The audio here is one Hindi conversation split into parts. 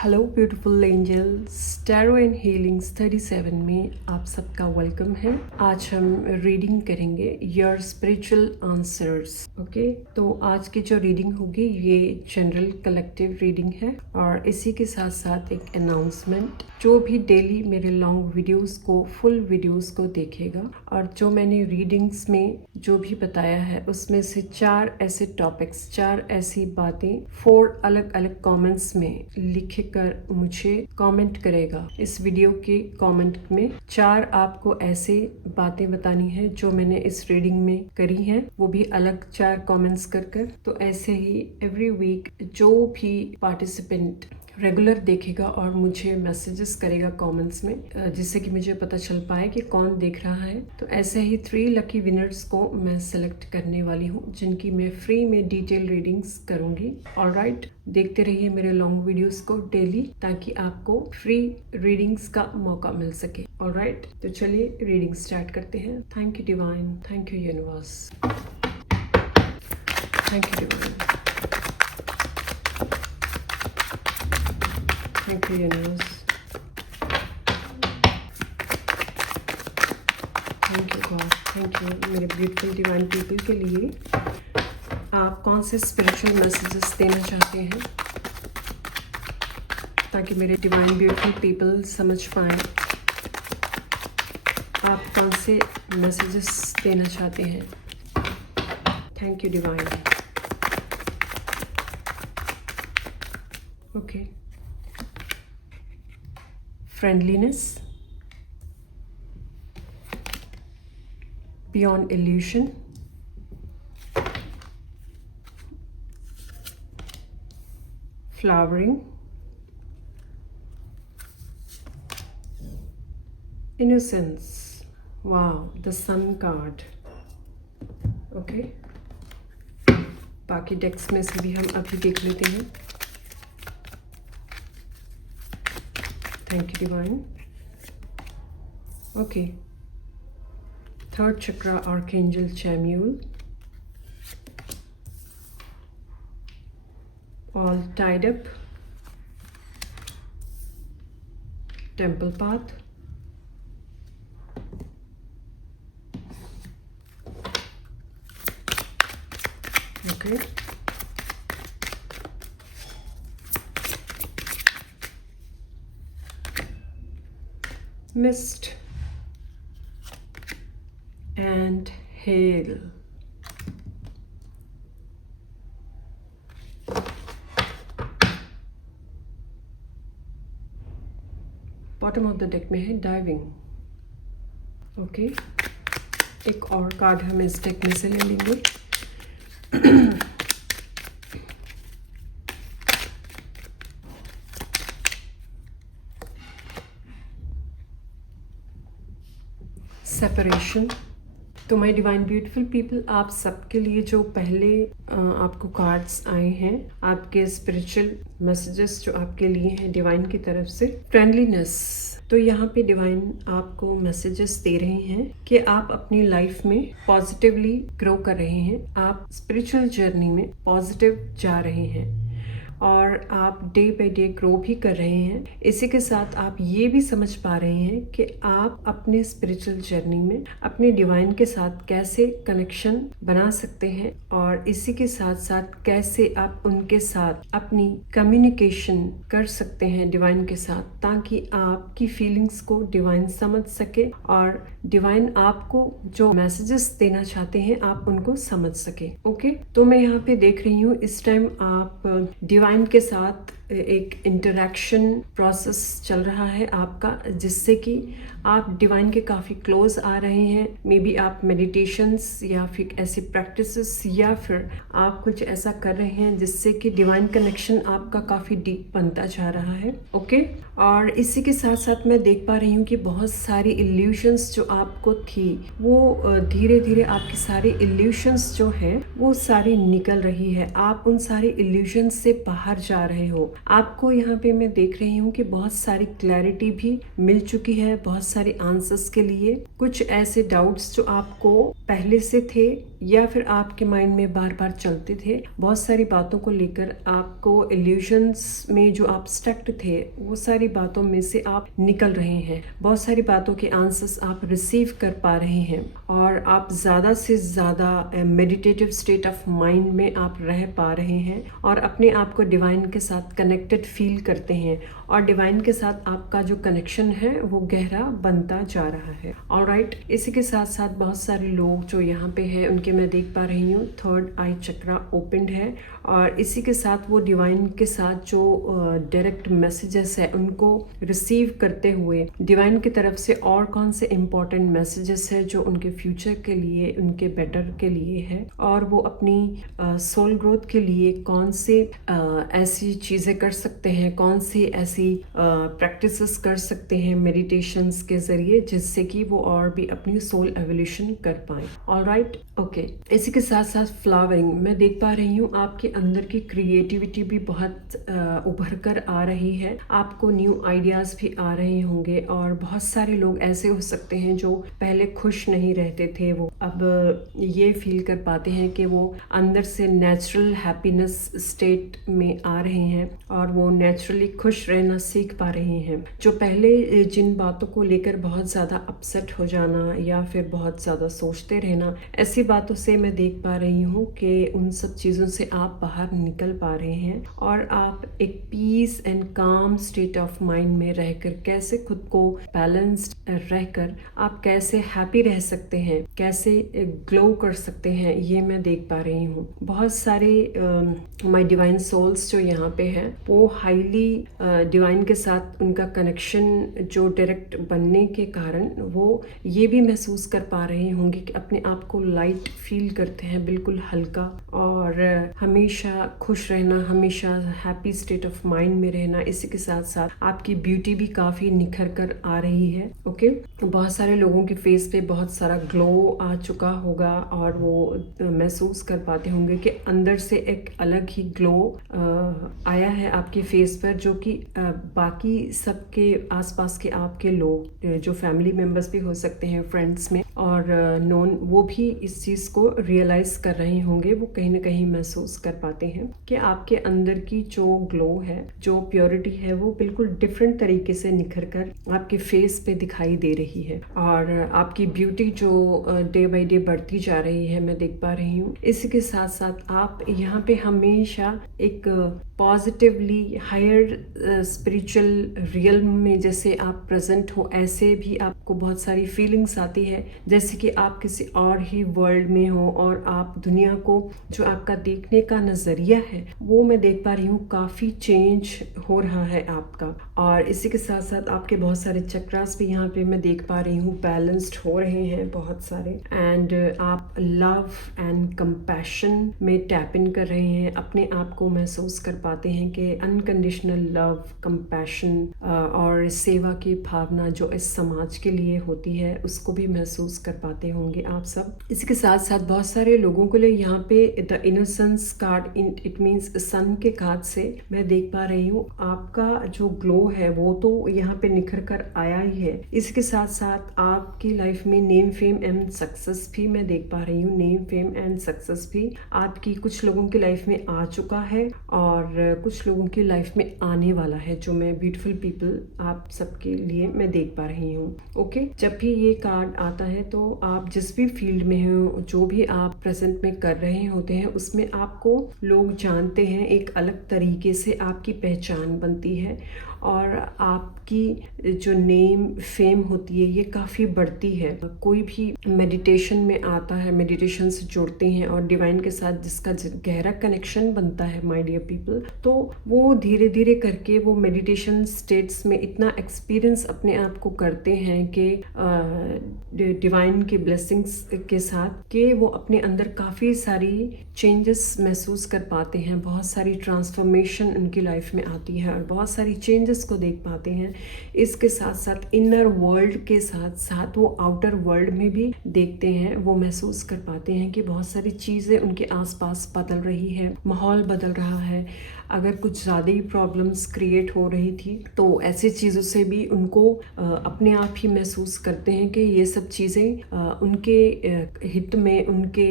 Hello beautiful angels, tarot and healings 37 में आप सबका वेलकम है। आज हम रीडिंग करेंगे योर स्पिरिचुअल आंसर्स। ओके, तो आज की जो रीडिंग होगी ये जनरल कलेक्टिव रीडिंग है और इसी के साथ साथ एक अनाउंसमेंट। जो भी डेली मेरे लॉन्ग वीडियोस को, फुल वीडियोस को देखेगा और जो मैंने रीडिंग्स में जो भी बताया है उसमें से 4 ऐसे टॉपिक्स, 4 ऐसी बातें 4 अलग अलग कमेंट्स में लिख कर मुझे कमेंट करेगा। इस वीडियो के कमेंट में 4 आपको ऐसे बातें बतानी है जो मैंने इस रीडिंग में करी हैं, वो भी अलग 4 कमेंट्स कर। तो ऐसे ही एवरी वीक जो भी पार्टिसिपेंट रेगुलर देखेगा और मुझे मैसेजेस करेगा कमेंट्स में, जिससे कि मुझे पता चल पाए कि कौन देख रहा है। तो ऐसे ही 3 लकी विनर्स को मैं सेलेक्ट करने वाली हूँ, जिनकी मैं फ्री में डिटेल रीडिंग्स करूँगी। ऑलराइट, देखते रहिए मेरे लॉन्ग वीडियोस को डेली, ताकि आपको फ्री रीडिंग्स का मौका मिल सके। ऑलराइट, तो चलिए रीडिंग स्टार्ट करते हैं। Thank you divine, thank you universe, thank you divine, thank you universe, thank you God, thank you. मेरे ब्यूटीफुल डिवाइन पीपल के लिए आप कौन से स्पिरिचुअल मैसेजेस देना चाहते हैं, ताकि मेरे डिवाइन ब्यूटीफुल पीपल समझ पाएं आप कौन से मैसेजेस देना चाहते हैं। Thank you divine. Okay, friendliness, beyond illusion, flowering, innocence. Wow, the sun card. Okay, बाकी डेक्स में से भी हम अभी देख लेते हैं। Thank you divine. Okay, third chakra archangel Chamuel, all tied up, temple path, okay, mist and hail. Bottom of the deck में है डाइविंग। ओके, एक और कार्ड हम इस डेक में से ले लेंगे। सेपरेशन। तो माय डिवाइन ब्यूटीफुल पीपल, आप सबके लिए जो पहले आपको कार्ड्स आए हैं, आपके स्पिरिचुअल मैसेजेस जो आपके लिए हैं डिवाइन की तरफ से। फ्रेंडलीनेस, तो यहाँ पे डिवाइन आपको मैसेजेस दे रहे हैं कि आप अपनी लाइफ में पॉजिटिवली ग्रो कर रहे हैं, आप स्पिरिचुअल जर्नी में पॉजिटिव जा रहे हैं और आप डे बाय डे ग्रो भी कर रहे हैं। इसी के साथ आप ये भी समझ पा रहे हैं कि आप अपने स्पिरिचुअल जर्नी में अपने डिवाइन के साथ कैसे कनेक्शन बना सकते हैं और इसी के साथ साथ कैसे आप उनके साथ अपनी कम्युनिकेशन कर सकते हैं डिवाइन के साथ, ताकि आपकी फीलिंग्स को डिवाइन समझ सके और डिवाइन आपको जो मैसेजेस देना चाहते हैं आप उनको समझ सके। ओके, तो मैं यहाँ पे देख रही हूँ इस टाइम आप डिवाइन के साथ एक इंटरैक्शन प्रोसेस चल रहा है आपका, जिससे कि आप डिवाइन के काफ़ी क्लोज आ रहे हैं। मे बी आप मेडिटेशंस या फिर ऐसी प्रैक्टिसेस या फिर आप कुछ ऐसा कर रहे हैं जिससे कि डिवाइन कनेक्शन आपका काफ़ी डीप बनता जा रहा है। ओके, और इसी के साथ साथ मैं देख पा रही हूँ कि बहुत सारी इल्यूशंस जो आपको थी वो धीरे धीरे आपकी सारी इल्यूशंस जो है वो सारी निकल रही है। आप उन सारी इल्यूशंस से बाहर जा रहे हो, आपको यहाँ पे मैं देख रही हूँ कि बहुत सारी क्लैरिटी भी मिल चुकी है, बहुत सारे आंसर्स के लिए। कुछ ऐसे डाउट्स जो आपको पहले से थे या फिर आपके माइंड में बार बार चलते थे, बहुत सारी बातों को लेकर आपको इल्यूशंस में जो आप स्टक थे, वो सारी बातों में से आप निकल रहे हैं। बहुत सारी बातों के आंसर्स आप रिसीव कर पा रहे हैं और आप ज़्यादा से ज़्यादा मेडिटेटिव स्टेट ऑफ माइंड में आप रह पा रहे हैं और अपने आप को डिवाइन के साथ कनेक्टेड फील करते हैं और डिवाइन के साथ आपका जो कनेक्शन है वो गहरा बनता जा रहा है। ऑलराइट, इसी के साथ साथ बहुत सारे लोग जो यहाँ पे है उनके मैं देख पा रही हूँ थर्ड आई चक्रा ओपनड है और इसी के साथ वो डिवाइन के साथ जो डायरेक्ट मैसेजेस है उनको रिसीव करते हुए डिवाइन की तरफ से और कौन से इम्पोर्टेंट मैसेजेस है जो उनके फ्यूचर के लिए, उनके बेटर के लिए है और वो अपनी सोल ग्रोथ के लिए कौन से ऐसी चीज़ें कर सकते हैं, कौन सी ऐसी प्रैक्टिसेस कर सकते हैं मेडिटेशंस के जरिए जिससे कि वो और भी अपनी सोल एवोल्यूशन कर पाए। Alright, okay. इसी के साथ साथ फ्लावरिंग मैं देख पा रही हूँ आपके अंदर की क्रिएटिविटी भी बहुत उभर कर आ रही है। आपको न्यू आइडियाज भी आ रहे होंगे और बहुत सारे लोग ऐसे हो सकते हैं जो पहले खुश नहीं रहते थे, वो अब ये फील कर पाते हैं कि वो अंदर से नेचुरल हैप्पीनेस स्टेट में आ रहे हैं और वो नेचुरली खुश रहना सीख पा रहे हैं। जो पहले जिन बातों को लेकर बहुत ज़्यादा अपसेट हो जाना या फिर बहुत ज़्यादा सोचते रहना, ऐसी बातों से मैं देख पा रही हूँ कि उन सब चीज़ों से आप बाहर निकल पा रहे हैं और आप एक पीस एंड काम स्टेट ऑफ माइंड में रहकर कैसे खुद को बैलेंस्ड रहकर आप कैसे हैप्पी रह सकते हैं, कैसे ग्लो कर सकते हैं, ये मैं देख पा रही हूँ। बहुत सारे माय डिवाइन सोल्स जो यहाँ पे हैं वो हाईली डिवाइन के साथ उनका कनेक्शन जो डायरेक्ट बनने के कारण वो ये भी महसूस कर पा रहे होंगे कि अपने आप को लाइट फील करते हैं, बिल्कुल हल्का और हमेशा खुश रहना, हमेशा हैप्पी स्टेट ऑफ माइंड में रहना। इसी के साथ साथ आपकी ब्यूटी भी काफ़ी निखर कर आ रही है। ओके, बहुत सारे लोगों के फेस पे बहुत सारा ग्लो आ चुका होगा और वो महसूस कर पाते होंगे कि अंदर से एक अलग ही ग्लो आया है आपके फेस पर, जो कि बाकी सबके आसपास के आपके लोग जो फैमिली मेंबर्स भी हो सकते हैं, फ्रेंड्स में और नॉन, वो भी इस चीज़ को रियलाइज कर रहे होंगे। वो कहीं ना कहीं महसूस कर पाते हैं कि आपके अंदर की जो ग्लो है, जो प्योरिटी है, वो बिल्कुल डिफरेंट तरीके से निखर कर आपके फेस पे दिखाई दे रही है और आपकी ब्यूटी जो डे बाय डे बढ़ती जा रही है मैं देख पा रही हूँ। इसी के साथ साथ आप यहाँ पे हमेशा एक पॉजिटिवली हायर स्पिरिचुअल रियल में जैसे आप प्रेजेंट हो, ऐसे भी आपको बहुत सारी फीलिंग्स आती है जैसे कि आप किसी और ही वर्ल्ड में हो और आप दुनिया को जो आपका देखने का नज़रिया है वो मैं देख पा रही हूँ काफ़ी चेंज हो रहा है आपका। और इसी के साथ साथ आपके बहुत सारे चक्रास भी यहाँ पे मैं देख पा रही हूँ बैलेंस्ड हो रहे हैं बहुत सारे, एंड आप लव एंड कंपैशन में टैप इन कर रहे हैं, अपने आप को महसूस कर पाते हैं कि अनकंडीशनल लव, कंपैशन और सेवा की भावना जो इस समाज के लिए होती है उसको भी महसूस कर पाते होंगे आप सब। इसके साथ साथ बहुत सारे लोगों के लिए यहाँ पे the innocence card, it means sun के कार्ड से मैं देख पा रही हूँ आपका जो ग्लो है वो तो यहाँ पे निखर कर आया ही है। इसके साथ साथ आपकी लाइफ में नेम, फेम एंड सक्सेस भी मैं देख पा रही हूँ। नेम, फेम एंड सक्सेस भी आपकी कुछ लोगों की लाइफ में आ चुका है और कुछ लोगों की लाइफ में आने वाला है, जो मैं ब्यूटीफुल पीपल आप सबके लिए मैं देख पा रही हूँ। ओके, जब भी ये कार्ड आता है तो आप जिस भी फील्ड में हो, जो भी आप प्रेजेंट में कर रहे होते हैं उसमें आपको लोग जानते हैं, एक अलग तरीके से आपकी पहचान बनती है और आपकी जो नेम फेम होती है ये काफ़ी बढ़ती है। कोई भी मेडिटेशन में आता है, मेडिटेशन से जुड़ते हैं और डिवाइन के साथ जिसका गहरा कनेक्शन बनता है माय डियर पीपल, तो वो धीरे धीरे करके वो मेडिटेशन स्टेट्स में इतना एक्सपीरियंस अपने आप को करते हैं कि डिवाइन की ब्लेसिंग्स के साथ कि वो अपने अंदर काफ़ी सारी चेंजेस महसूस कर पाते हैं, बहुत सारी ट्रांसफॉर्मेशन उनकी लाइफ में आती है और बहुत सारी चेंजेस को देख पाते हैं। इसके साथ साथ इनर वर्ल्ड के साथ साथ वो आउटर वर्ल्ड में भी देखते हैं, वो महसूस कर पाते हैं कि बहुत सारी चीज़ें उनके आसपास बदल रही है, माहौल बदल रहा है, अगर कुछ ज़्यादा ही प्रॉब्लम्स क्रिएट हो रही थी तो ऐसी चीज़ों से भी उनको अपने आप ही महसूस करते हैं कि ये सब चीज़ें उनके हित में, उनके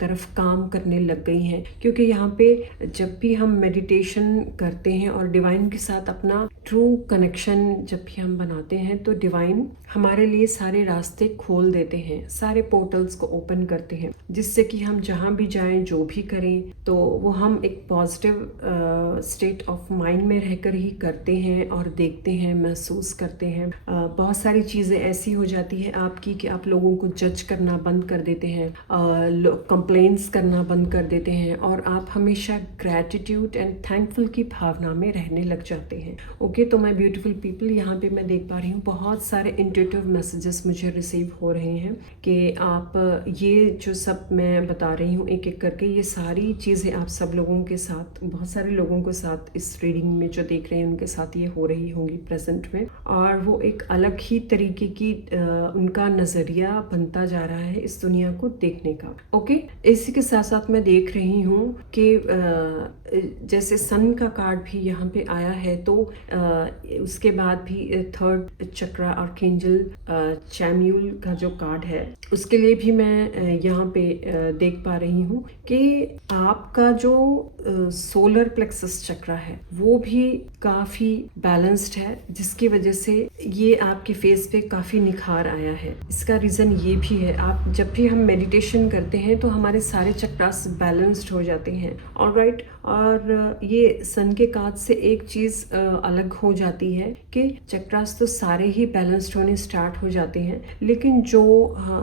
तरफ काम करने लग गई हैं। क्योंकि यहाँ पे जब भी हम मेडिटेशन करते हैं और डिवाइन के साथ अपना ट्रू कनेक्शन जब भी हम बनाते हैं तो डिवाइन हमारे लिए सारे रास्ते खोल देते हैं, सारे पोर्टल्स को ओपन करते हैं, जिससे कि हम जहाँ भी जाएं, जो भी करें, तो वो हम एक पॉजिटिव स्टेट ऑफ माइंड में रहकर ही करते हैं और देखते हैं, महसूस करते हैं। बहुत सारी चीज़ें ऐसी हो जाती है आपकी कि आप लोगों को जज करना बंद कर देते हैं, कंप्लेंट्स करना बंद कर देते हैं और आप हमेशा ग्रैटिट्यूड एंड थैंकफुल की भावना में रहने लग जाते हैं। ओके, तो माय ब्यूटीफुल पीपल, यहाँ पे मैं देख पा रही हूँ बहुत सारे इंट्यूटिव मैसेजेस मुझे रिसीव हो रहे हैं कि आप ये जो सब मैं बता रही हूँ एक एक करके, ये सारी चीज़ें आप सब लोगों के साथ, बहुत सारे लोगों के साथ इस रीडिंग में जो देख रहे हैं उनके साथ ये हो रही होंगी प्रेजेंट में, और वो एक अलग ही तरीके की उनका नज़रिया बनता जा रहा है इस दुनिया को देखने का। ओके, इसी के साथ साथ मैं देख रही हूँ कि जैसे सन का कार्ड भी यहाँ पे आया है, तो उसके बाद भी थर्ड चक्रा आर्कएंजल चैम्यूल का जो कार्ड है उसके लिए भी मैं यहाँ पे देख पा रही हूँ कि आपका जो सोलर प्लेक्सस चक्रा है वो भी काफ़ी बैलेंस्ड है, जिसकी वजह से ये आपके फेस पे काफ़ी निखार आया है। इसका रीज़न ये भी है, आप जब भी हम मेडिटेशन करते हैं तो हमारे सारे चक्रास बैलेंस्ड हो जाते हैं। ऑलराइट, और ये सन के कार्ड से एक चीज़ अलग हो जाती है कि चक्रास तो सारे ही बैलेंस्ड होने स्टार्ट हो जाते हैं, लेकिन जो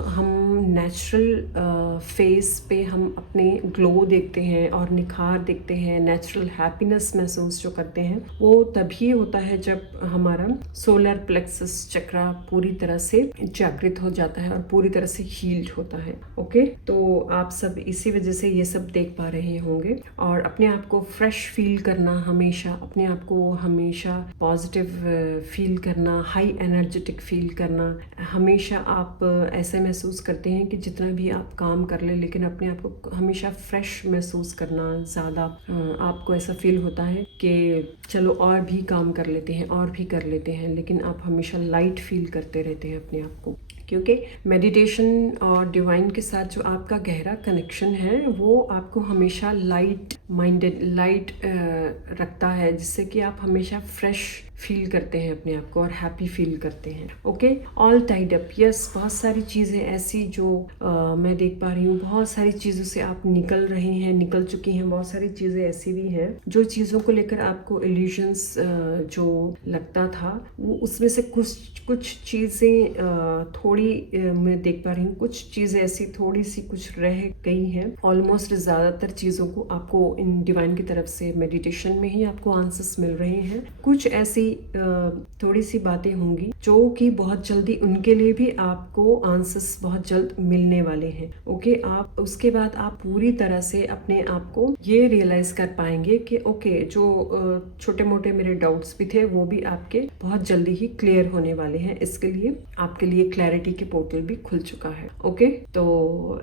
हम नेचुरल फेस पे हम अपने ग्लो देखते हैं और निखार देखते हैं, नेचुरल हैप्पीनेस महसूस जो करते हैं, वो तभी होता है जब हमारा सोलर प्लेक्सस चक्रा पूरी तरह से जागृत हो जाता है और पूरी तरह से हील्ड होता है। ओके, तो आप सब इसी वजह से ये सब देख पा रहे होंगे, और अपने आप को फ्रेश फील करना, हमेशा अपने आप को हमेशा पॉजिटिव फील करना, हाई एनर्जेटिक फील करना, हमेशा आप ऐसे महसूस करते हैं कि जितना भी आप काम कर ले लेकिन अपने आप को हमेशा फ्रेश महसूस करना, ज़्यादा आपको ऐसा फील होता है कि चलो और भी काम कर लेते हैं, और भी कर लेते हैं, लेकिन आप हमेशा लाइट फील करते रहते हैं अपने आप को, क्योंकि मेडिटेशन और डिवाइन के साथ जो आपका गहरा कनेक्शन है वो आपको हमेशा लाइट माइंडेड, लाइट रखता है, जिससे कि आप हमेशा फ्रेश फील करते हैं अपने आप को और हैप्पी फील करते हैं। Okay, all tied up, yes, बहुत सारी चीज़ें ऐसी जो मैं देख पा रही हूँ, बहुत सारी चीज़ों से आप निकल रहे हैं, निकल चुकी हैं। बहुत सारी चीज़ें ऐसी भी हैं जो चीज़ों को लेकर आपको इल्यूजन्स जो लगता था, वो उसमें से कुछ चीज़ें थोड़ी मैं देख पा रही हूँ, कुछ चीज़ें ऐसी थोड़ी सी कुछ रह गई हैं। ऑलमोस्ट ज़्यादातर चीज़ों को आपको इन डिवाइन की तरफ से मेडिटेशन में ही आपको आंसर्स मिल रहे हैं। कुछ ऐसी थोड़ी सी बातें होंगी जो कि बहुत जल्दी उनके लिए भी आपको आंसर्स बहुत जल्द मिलने वाले हैं। ओके, आप उसके बाद आप पूरी तरह से अपने आप को ये रियलाइज कर पाएंगे कि ओके, जो छोटे मोटे मेरे डाउट्स भी थे वो भी आपके बहुत जल्दी ही क्लियर होने वाले हैं। इसके लिए आपके लिए क्लैरिटी के पोर्टल भी खुल चुका है। ओके, तो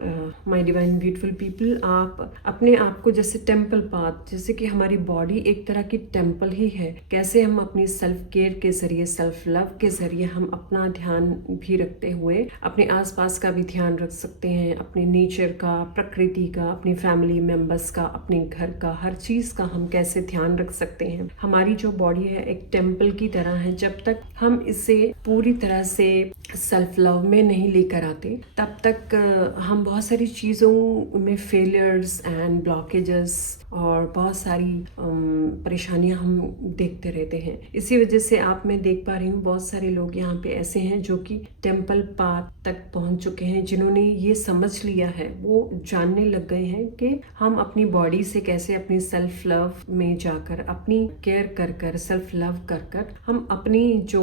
माय डिवाइन ब्यूटीफुल पीपल, आप अपने आप को जैसे टेम्पल पाथ, जैसे कि हमारी बॉडी एक तरह की टेम्पल ही है, कैसे हम अपनी सेल्फ केयर के जरिए, सेल्फ लव के जरिए हम अपना ध्यान भी रखते हुए अपने आसपास का भी ध्यान रख सकते हैं, अपने नेचर का, प्रकृति का, अपनी फैमिली मेंबर्स का, अपने घर का, हर चीज का हम कैसे ध्यान रख सकते हैं। हमारी जो बॉडी है एक टेम्पल की तरह है, जब तक हम इसे पूरी तरह से सेल्फ लव में नहीं लेकर आते तब तक हम बहुत सारी चीज़ों में फेलियर्स एंड ब्लॉकेजेस और बहुत सारी परेशानियां हम देखते रहते हैं। इसी वजह से आप मैं देख पा रही हूँ बहुत सारे लोग यहाँ पे ऐसे हैं जो कि टेम्पल पाथ तक पहुँच चुके हैं, जिन्होंने ये समझ लिया है, वो जानने लग गए हैं कि हम अपनी बॉडी से कैसे अपनी सेल्फ लव में जाकर, अपनी केयर कर कर, सेल्फ लव कर कर हम अपनी जो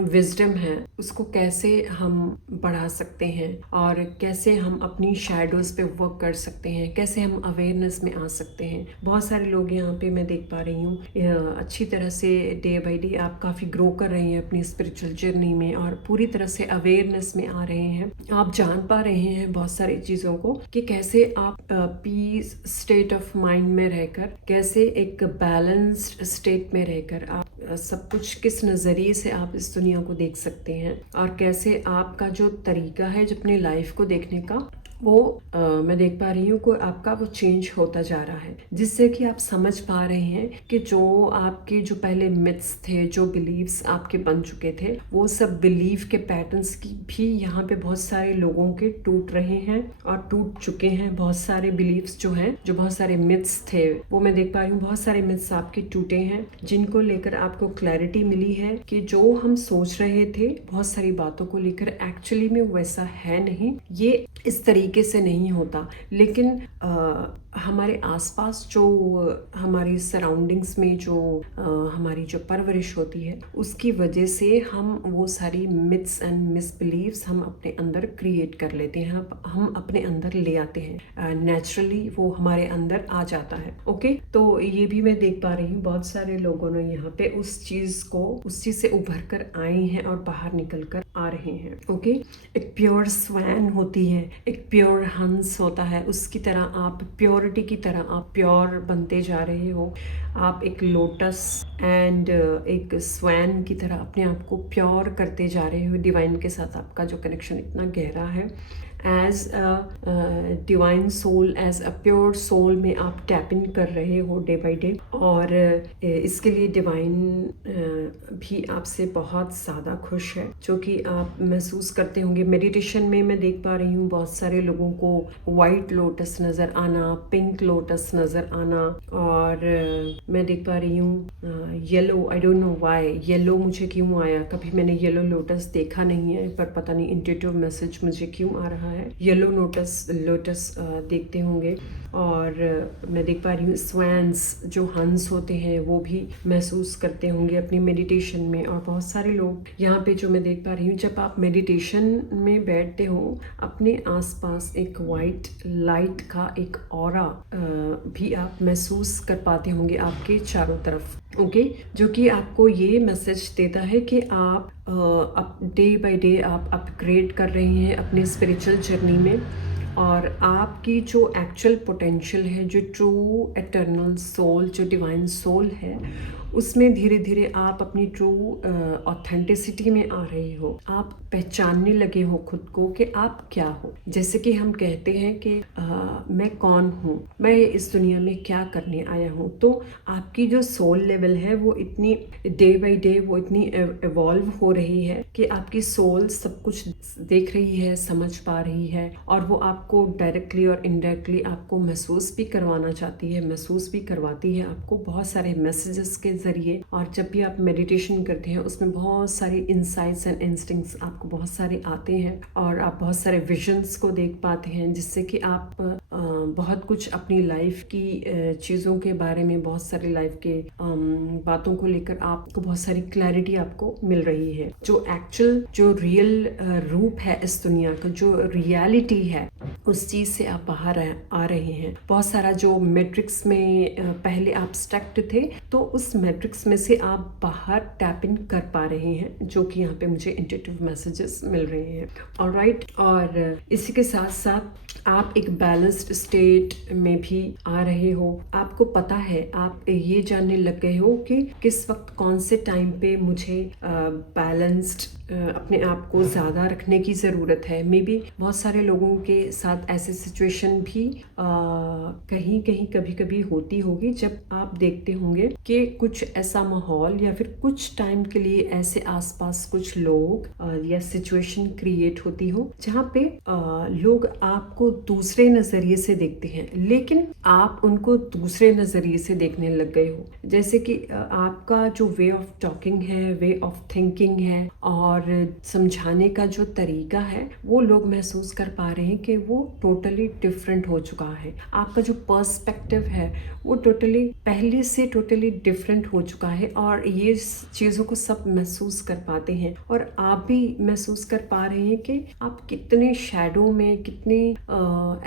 विजडम है उसको कैसे हम बढ़ा सकते हैं और कैसे हम अपनी शैडोज पे वर्क कर सकते हैं, कैसे हम अवेयरनेस में आ सकते हैं। बहुत सारे लोग यहाँ पे मैं देख पा रही हूँ अच्छी तरह से डे बाय डे आप काफ़ी ग्रो कर रहे हैं अपनी स्पिरिचुअल जर्नी में और पूरी तरह से अवेयरनेस में आ रहे हैं। आप जान पा रहे हैं बहुत सारी चीज़ों को कि कैसे आप पीस स्टेट ऑफ माइंड में रहकर, कैसे एक बैलेंस्ड स्टेट में रहकर आप सब कुछ किस नज़रिए से आप इस दुनिया को देख सकते हैं और कैसे आपका जो तरीका है जो अपनी लाइफ को देखने का वो मैं देख पा रही हूँ कि आपका वो चेंज होता जा रहा है, जिससे कि आप समझ पा रहे हैं कि जो आपके जो पहले मिथ्स थे, जो बिलीव्स आपके बन चुके थे, वो सब बिलीव के पैटर्न्स की भी यहाँ पे बहुत सारे लोगों के टूट रहे हैं और टूट चुके हैं। बहुत सारे बिलीव्स जो हैं, जो बहुत सारे मिथ्स थे, वो मैं देख पा रही हूँ बहुत सारे मिथ्स आपके टूटे हैं, जिनको लेकर आपको क्लैरिटी मिली है कि जो हम सोच रहे थे बहुत सारी बातों को लेकर एक्चुअली में वैसा है नहीं, ये इस तरीके से नहीं होता। लेकिन हमारे आसपास जो हमारी सराउंडिंग्स में जो हमारी जो परवरिश होती है उसकी वजह से हम वो सारी मिथ्स एंड मिसबिलीव्स हम अपने अंदर क्रिएट कर लेते हैं, हम अपने अंदर ले आते हैं, नेचुरली वो हमारे अंदर आ जाता है। ओके, तो ये भी मैं देख पा रही हूँ बहुत सारे लोगों ने यहाँ पे उस चीज से उभर कर आए हैं और बाहर निकल कर आ रहे हैं। ओके, एक प्योर स्वैन होती है, एक प्योर हंस होता है, उसकी तरह आप प्योरिटी की तरह आप प्योर बनते जा रहे हो। आप एक लोटस एंड एक स्वैन की तरह अपने आप को प्योर करते जा रहे हो। डिवाइन के साथ आपका जो कनेक्शन इतना गहरा है, as a divine soul, as a pure soul में आप टैप इन कर रहे हो डे बाय डे। और इसके लिए डिवाइन भी आपसे बहुत ज़्यादा खुश है, जो कि आप महसूस करते होंगे। मेडिटेशन में मैं देख पा रही हूँ बहुत सारे लोगों को वाइट लोटस नज़र आना, पिंक लोटस नज़र आना, और मैं देख पा रही हूँ yellow, I don't know why yellow मुझे क्यों आया, कभी मैंने येलो लोटस देखा नहीं है, पर पता नहीं इंट्यूटिव मैसेज मुझे क्यों आ रहा है। येलो लोटस देखते होंगे। और मैं देख पा रही हूँ स्वैन्स, जो हंस होते हैं, वो भी महसूस करते होंगे अपनी मेडिटेशन में। और बहुत सारे लोग यहाँ पे जो मैं देख पा रही हूँ, जब आप मेडिटेशन में बैठते हो, अपने आसपास एक वाइट लाइट का एक ऑरा भी आप महसूस कर पाते होंगे आपके चारों तरफ। ओके, जो कि आपको ये मैसेज देता है कि आप डे बाय डे आप अपग्रेड कर रहे हैं अपने स्पिरिचुअल जर्नी में, और आपकी जो एक्चुअल पोटेंशियल है, जो ट्रू एटर्नल सोल, जो डिवाइन सोल है, उसमें धीरे धीरे आप अपनी ट्रू ऑथेंटिसिटी में आ रहे हो। आप पहचानने लगे हो खुद को कि आप क्या हो। जैसे कि हम कहते हैं कि मैं कौन हूँ, मैं इस दुनिया में क्या करने आया हूँ। तो आपकी जो सोल लेवल है वो इतनी डे बाय डे वो इतनी इवॉल्व हो रही है कि आपकी सोल सब कुछ देख रही है, समझ पा रही है, और वो आपको डायरेक्टली और इनडायरेक्टली आपको महसूस भी करवाना चाहती है, महसूस भी करवाती है आपको बहुत सारे मैसेजेस के जरिए। और जब भी आप मेडिटेशन करते हैं उसमें बहुत सारे इंसाइट्स एंड इंस्टिंक्ट्स आपको बहुत सारे आते हैं, और आप बहुत सारे विजन्स को देख पाते हैं, जिससे कि आप बहुत कुछ अपनी लाइफ की चीज़ों के बारे में, बहुत सारी लाइफ के बातों को लेकर आपको बहुत सारी क्लैरिटी आपको मिल रही है। जो एक्चुअल, जो रियल रूप है इस दुनिया का, जो रियलिटी है, उस चीज से आप बाहर आ रहे हैं। बहुत सारा जो मैट्रिक्स में पहले आप स्टक्ड थे, तो उस मैट्रिक्स में से आप बाहर टैप इन कर पा रहे हैं, जो कि यहाँ पे मुझे इंट्यूटिव मैसेजेस मिल रहे हैं। ऑलराइट, और इसी के साथ साथ आप एक बैलेंस्ड स्टेट में भी आ रहे हो। आपको पता है, आप ये जानने लग गए हो कि किस वक्त कौन से टाइम पे मुझे बैलेंस्ड अपने आप को ज़्यादा रखने की ज़रूरत है। मे बी बहुत सारे लोगों के साथ ऐसे सिचुएशन भी कहीं कहीं कभी कभी होती होगी, जब आप देखते होंगे कि कुछ ऐसा माहौल या फिर कुछ टाइम के लिए ऐसे आसपास कुछ लोग या सिचुएशन क्रिएट होती हो जहाँ पे लोग आपको दूसरे नज़रिए से देखते हैं, लेकिन आप उनको दूसरे नज़रिए से देखने लग गए हो। जैसे कि आपका जो वे ऑफ टॉकिंग है, वे ऑफ थिंकिंग है, और और समझाने का जो तरीका है वो लोग महसूस कर पा रहे हैं कि वो टोटली डिफरेंट हो चुका है। आपका जो पर्सपेक्टिव है वो टोटली पहले से टोटली डिफरेंट हो चुका है और ये चीज़ों को सब महसूस कर पाते हैं और आप भी महसूस कर पा रहे हैं कि आप कितने शैडो में, कितने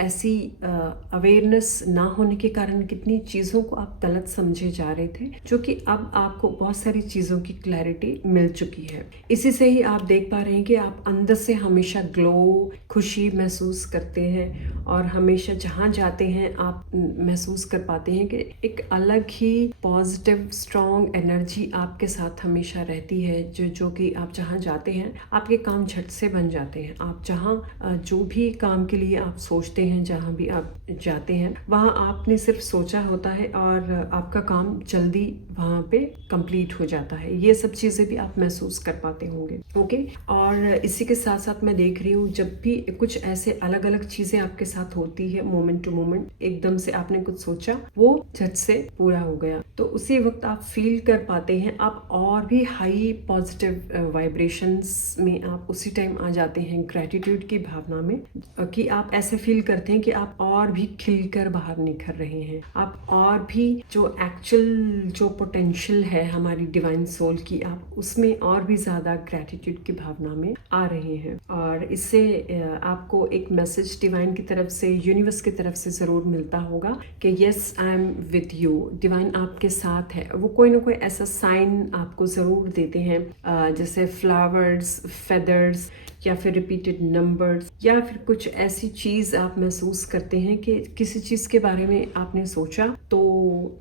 ऐसी अवेयरनेस ना होने के कारण कितनी चीज़ों को आप गलत समझे जा रहे थे, जो कि अब आपको बहुत सारी चीज़ों की क्लैरिटी मिल चुकी है। इसी से ही आप देख पा रहे हैं कि आप अंदर से हमेशा ग्लो, खुशी महसूस करते हैं और हमेशा जहाँ जाते हैं आप महसूस कर पाते हैं कि एक अलग ही पॉजिटिव स्ट्रॉन्ग एनर्जी आपके साथ हमेशा रहती है, जो कि आप जहाँ जाते हैं आपके काम झट से बन जाते हैं। आप जहाँ जो भी काम के लिए आप सोचते हैं, जहाँ भी आप जाते हैं वहाँ आपने सिर्फ सोचा होता है और आपका काम जल्दी वहाँ पे कंप्लीट हो जाता है। ये सब चीज़ें भी आप महसूस कर पाते होंगे। ओके, और इसी के साथ साथ मैं देख रही हूँ जब भी कुछ ऐसे अलग अलग चीज़ें आपके साथ होती है, मोमेंट टू मोमेंट, एकदम से आपने कुछ सोचा वो झट से पूरा हो गया, तो उसी वक्त आप फील कर पाते हैं, आप और भी हाई पॉजिटिव वाइब्रेशंस में आप उसी टाइम आ जाते हैं, ग्रेटिट्यूड की भावना में, कि आप ऐसे फील करते हैं कि आप और भी खिलकर बाहर निखर रहे हैं। आप और भी जो एक्चुअल जो पोटेंशियल है हमारी डिवाइन सोल की, आप उसमें और भी ज़्यादा ग्रेटिट्यूड की भावना में आ रहे हैं। और इससे आपको एक मैसेज डिवाइन की तरफ से, यूनिवर्स की तरफ से ज़रूर मिलता होगा कि yes I am with you, divine आपके साथ है। वो कोई ना कोई ऐसा साइन आपको ज़रूर देते हैं, जैसे फ्लावर्स, फेदर्स, या फिर रिपीटेड नंबर्स, या फिर कुछ ऐसी चीज़ आप महसूस करते हैं कि किसी चीज़ के बारे में आपने सोचा तो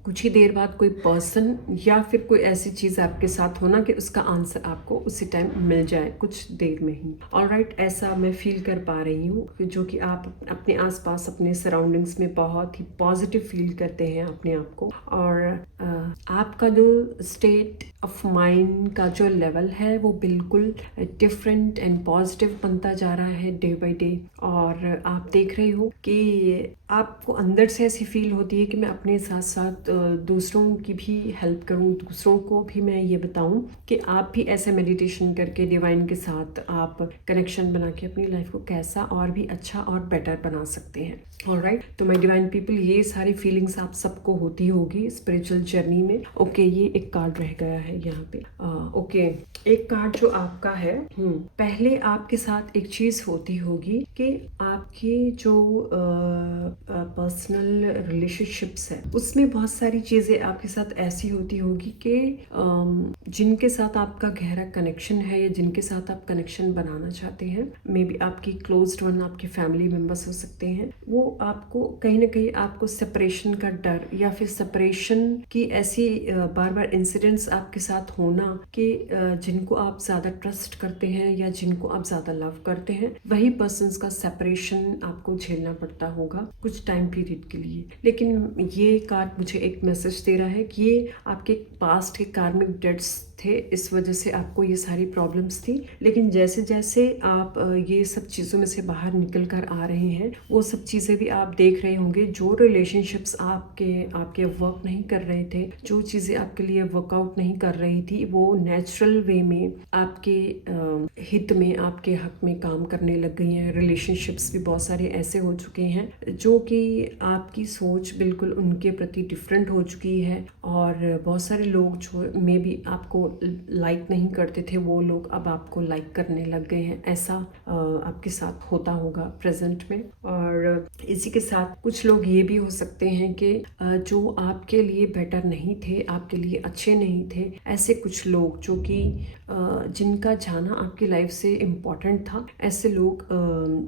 कुछ ही देर बाद कोई पर्सन या फिर कोई ऐसी चीज़ आपके साथ होना कि उसका आंसर आपको उसी टाइम मिल जाए कुछ देर में ही। ऑलराइट, ऐसा मैं फील कर पा रही हूँ, जो कि आप अपने आसपास, अपने सराउंडिंग्स में बहुत ही पॉजिटिव फील करते हैं अपने आप को। और आपका जो स्टेट ऑफ माइंड का जो लेवल है वो बिल्कुल डिफरेंट एंड पॉजिटिव बनता जा रहा है डे बाय डे। और आप देख रहे हो कि आपको अंदर से ऐसी फील होती है कि मैं अपने साथ साथ दूसरों की भी हेल्प करूं, दूसरों को भी मैं ये बताऊं कि आप भी ऐसे मेडिटेशन करके डिवाइन के साथ आप कनेक्शन बना के अपनी लाइफ को कैसा और भी अच्छा और बेटर बना सकते हैं। ऑलराइट, तो माय डिवाइन पीपल, ये सारी फीलिंग्स आप सबको होती होगी स्पिरिचुअल जर्नी में। ओके, ये एक कार्ड रह गया है यहाँ पे। ओके, एक कार्ड जो आपका है, पहले आपके साथ एक चीज होती होगी कि आपकी जो पर्सनल रिलेशनशिप्स है उसमें बहुत सारी चीजें आपके साथ ऐसी होती होगी कि जिनके साथ आपका गहरा कनेक्शन है या जिनके साथ आप कनेक्शन बनाना चाहते हैं, मे बी आपकी क्लोज्ड वन, आपके फैमिली मेंबर्स हो सकते हैं, वो आपको कहीं ना कहीं आपको सेपरेशन का डर या फिर सेपरेशन की ऐसी बार बार इंसिडेंट्स आपके साथ होना कि जिनको आप ज्यादा ट्रस्ट करते हैं या जिनको आप ज्यादा लव करते हैं, वही पर्सन्स का सेपरेशन आपको झेलना पड़ता होगा कुछ टाइम पीरियड के लिए। लेकिन ये कार्ड मुझे एक मैसेज दे रहा है कि ये आपके पास्ट के कार्मिक डेट्स थे, इस वजह से आपको ये सारी प्रॉब्लम्स थी। लेकिन जैसे जैसे आप ये सब चीज़ों में से बाहर निकल कर आ रहे हैं, वो सब चीज़ें भी आप देख रहे होंगे। जो रिलेशनशिप्स आपके वर्क नहीं कर रहे थे, जो चीज़ें आपके लिए वर्कआउट नहीं कर रही थी, वो नेचुरल वे में आपके हित में, आपके हक में काम करने लग गई हैं। रिलेशनशिप्स भी बहुत सारे ऐसे हो चुके हैं जो कि आपकी सोच बिल्कुल उनके प्रति डिफरेंट हो चुकी है। और बहुत सारे लोग जो मे बी आपको लाइक नहीं करते थे, वो लोग अब आपको लाइक करने लग गए हैं। ऐसा आपके साथ होता होगा प्रेजेंट में। और इसी के साथ कुछ लोग ये भी हो सकते हैं कि जो आपके लिए बेटर नहीं थे, आपके लिए अच्छे नहीं थे, ऐसे कुछ लोग जो कि जिनका जाना आपकी लाइफ से इम्पोर्टेंट था, ऐसे लोग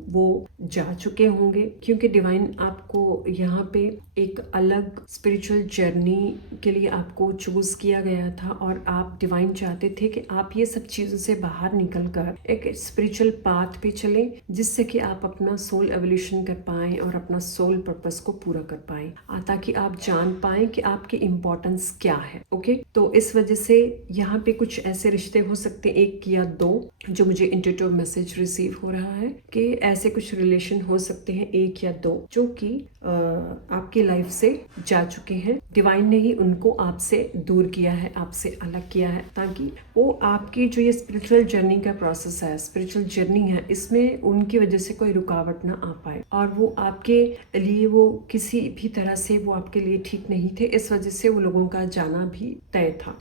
वो जा चुके होंगे। क्योंकि डिवाइन आपको यहाँ पे एक अलग स्पिरिचुअल जर्नी के लिए आपको चूज किया गया था और आप डिवाइन चाहते थे कि आप ये सब चीजों से बाहर निकलकर एक स्पिरिचुअल पाथ पे चलें, जिससे कि आप अपना सोल एवोल्यूशन कर पाएं और अपना सोल पर्पस को पूरा कर पाएं, ताकि आप जान पाएं कि आपकी इम्पोर्टेंस क्या है। ओके, तो इस वजह से यहाँ पे कुछ ऐसे रिश्ते हो सकते हैं, एक या दो, जो मुझे इंट्यूटिव मैसेज रिसीव हो रहा है कि ऐसे कुछ रिलेशन हो सकते हैं, एक या दो, जो कि आपकी लाइफ से जा चुके हैं। डिवाइन ने ही उनको आपसे दूर किया है, आपसे अलग किया है ताकि वो आपकी जो ये स्पिरिचुअल जर्नी का प्रोसेस है, स्पिरिचुअल जर्नी है, इसमें उनकी वजह से कोई रुकावट ना आ पाए और वो आपके लिए वो किसी भी तरह से वो आपके लिए ठीक नहीं थे, इस वजह से वो लोगों का जाना भी तय था।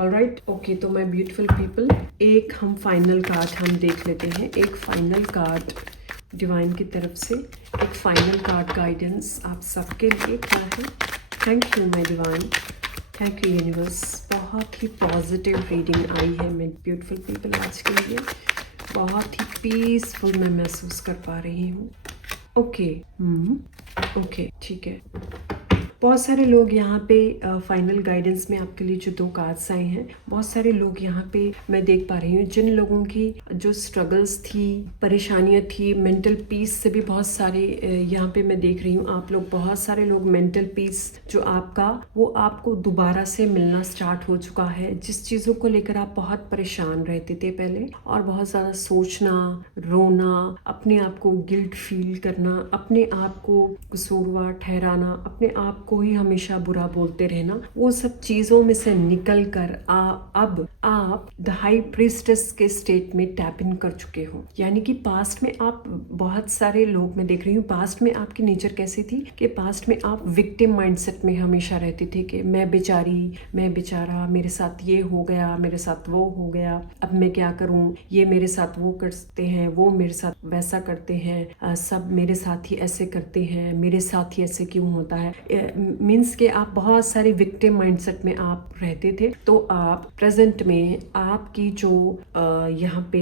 ऑलराइट, ओके, तो माय ब्यूटीफुल पीपल, एक हम फाइनल कार्ड हम देख लेते हैं। एक फाइनल कार्ड डिवाइन की तरफ से, एक फाइनल कार्ड गाइडेंस आप सबके लिए क्या है। Thank you my divine, thank you universe. बहुत ही पॉजिटिव रीडिंग आई है मेरे ब्यूटीफुल पीपल आज के लिए। बहुत ही पीसफुल मैं महसूस कर पा रही हूँ। ओके, ओके, ठीक है। बहुत सारे लोग यहाँ पे फाइनल गाइडेंस में आपके लिए जो 2 कार्ड्स आए हैं, बहुत सारे लोग यहाँ पे मैं देख पा रही हूँ जिन लोगों की जो स्ट्रगल्स थी, परेशानियाँ थी, मेंटल पीस से भी बहुत सारे यहाँ पे मैं देख रही हूँ आप लोग, बहुत सारे लोग मेंटल पीस जो आपका वो आपको दोबारा से मिलना स्टार्ट हो चुका है। जिस चीज़ों को लेकर आप बहुत परेशान रहते थे पहले और बहुत ज़्यादा सोचना, रोना, अपने आप को गिल्ट फील करना, अपने आप को कसूरवार ठहराना, अपने आप को ही हमेशा बुरा बोलते रहना, वो सब चीजों में से निकल कर अब आप द हाई प्रीस्टेस के स्टेट में टैप इन कर चुके हो। यानी कि पास्ट में आप, बहुत सारे लोग मैं देख रही हूँ, पास्ट में आपकी नेचर कैसी थी कि पास्ट में आप विक्टिम माइंडसेट में हमेशा रहते थे कि मैं बेचारी, मैं बेचारा, मेरे साथ ये हो गया, मेरे साथ वो हो गया, अब मैं क्या करूं, ये मेरे साथ वो करते हैं, वो मेरे साथ वैसा करते हैं, सब मेरे साथ ही ऐसे करते हैं, मेरे साथ ही ऐसे क्यों होता है। मीन्स के आप बहुत सारे विक्टिम माइंडसेट में आप रहते थे। तो आप प्रेजेंट में आपकी जो यहाँ पे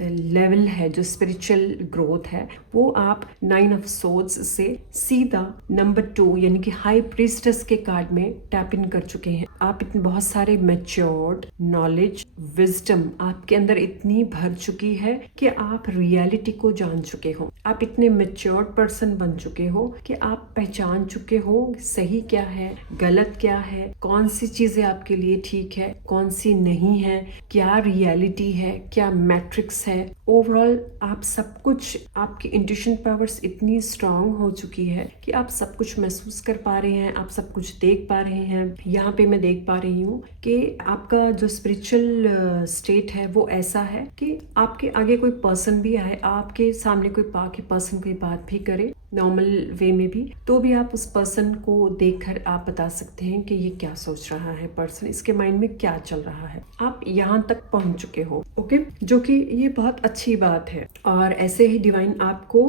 लेवल है, जो स्पिरिचुअल ग्रोथ है, वो आप 9 ऑफ सोर्ड्स से सीधा नंबर 2 यानी कि हाई प्रीस्टेस के कार्ड में टैप इन कर चुके हैं। आप इतने बहुत सारे मैच्योर्ड नॉलेज, विजडम आपके अंदर इतनी भर चुकी है कि आप रियलिटी को जान चुके हो। आप इतने मैच्योर्ड पर्सन बन चुके हो कि आप पहचान चुके हो सही क्या है, गलत क्या है, कौन सी चीजें आपके लिए ठीक है, कौन सी नहीं है, क्या रियलिटी है, क्या मैट्रिक्स है। ओवरऑल आप सब कुछ, आपकी इंट्यूशन पावर्स इतनी स्ट्रांग हो चुकी है कि आप सब कुछ महसूस कर पा रहे हैं, आप सब कुछ देख पा रहे हैं। यहाँ पे मैं देख पा रही हूँ कि आपका जो स्पिरिचुअल स्टेट है वो ऐसा है कि आपके आगे कोई पर्सन भी आए, आपके सामने कोई पर्सन कोई बात भी करे नॉर्मल वे में भी, तो भी आप उस पर्सन को देखकर आप बता सकते हैं कि ये क्या सोच रहा है पर्सन, इसके माइंड में क्या चल रहा है। आप यहाँ तक पहुंच चुके हो, ओके, जो कि ये बहुत अच्छी बात है। और ऐसे ही डिवाइन आपको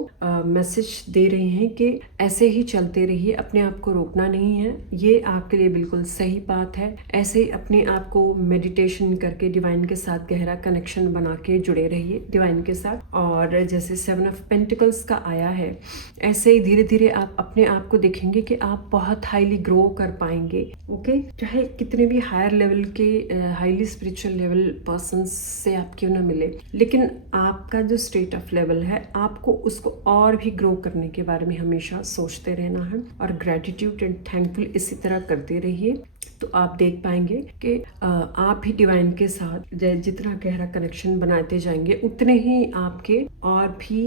मैसेज दे रहे हैं कि ऐसे ही चलते रहिए, अपने आप को रोकना नहीं है, ये आपके लिए बिल्कुल सही बात है। ऐसे ही अपने आप को मेडिटेशन करके डिवाइन के साथ गहरा कनेक्शन बना के जुड़े रहिए डिवाइन के साथ। और जैसे 7 ऑफ पेंटिकल्स का आया है, ऐसे ही धीरे धीरे आप अपने आप को देखेंगे कि आप बहुत हाईली ग्रो कर पाएंगे, ओके। चाहे कितने भी हायर लेवल के हाईली स्पिरिचुअल लेवल पर्सन से आप क्यों ना मिले, लेकिन आपका जो स्टेट ऑफ लेवल है, आपको उसको और भी ग्रो करने के बारे में हमेशा सोचते रहना है और ग्रेटिट्यूड एंड थैंकफुल इसी तरह करते रहिए। तो आप देख पाएंगे कि आप भी डिवाइन के साथ जितना गहरा कनेक्शन बनाते जाएंगे, उतने ही आपके और भी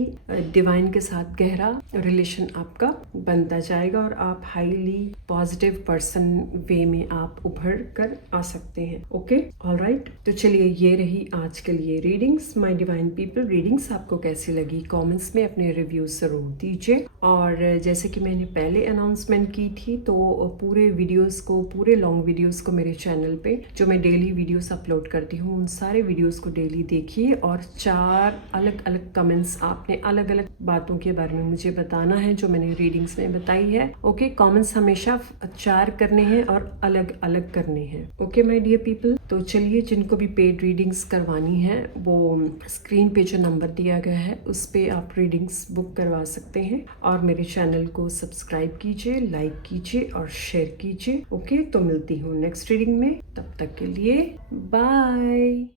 डिवाइन के साथ गहरा रिलेशन आपका बनता जाएगा और आप हाईली पॉजिटिव पर्सन वे में आप उभर कर आ सकते हैं, ओके। ऑलराइट, तो चलिए ये रही आज के लिए readings. My divine people, readings आपको कैसी लगी कमेंट्स में अपने रिव्यूज जरूर दीजिए। और जैसे कि मैंने पहले अनाउंसमेंट की थी, तो पूरे वीडियोस को, पूरे लॉन्ग वीडियोस को मेरे चैनल पे जो मैं डेली वीडियोस अपलोड करती हूँ, उन सारे वीडियोस को डेली देखिए और 4 अलग अलग कमेंट्स आपने अलग अलग बातों के बारे में मुझे बताना है जो मैंने रीडिंग्स में बताई है, ओके। कमेंट्स हमेशा 4 करने हैं और अलग अलग करने हैं, ओके माय डियर पीपल। तो चलिए, जिनको भी पेड रीडिंग्स करवानी है वो स्क्रीन पे जो नंबर दिया गया है उस पे आप रीडिंग्स बुक करवा सकते हैं। और मेरे चैनल को सब्सक्राइब कीजिए, लाइक कीजिए और शेयर कीजिए, ओके। तो मिलती हूँ नेक्स्ट रीडिंग में, तब तक के लिए बाय।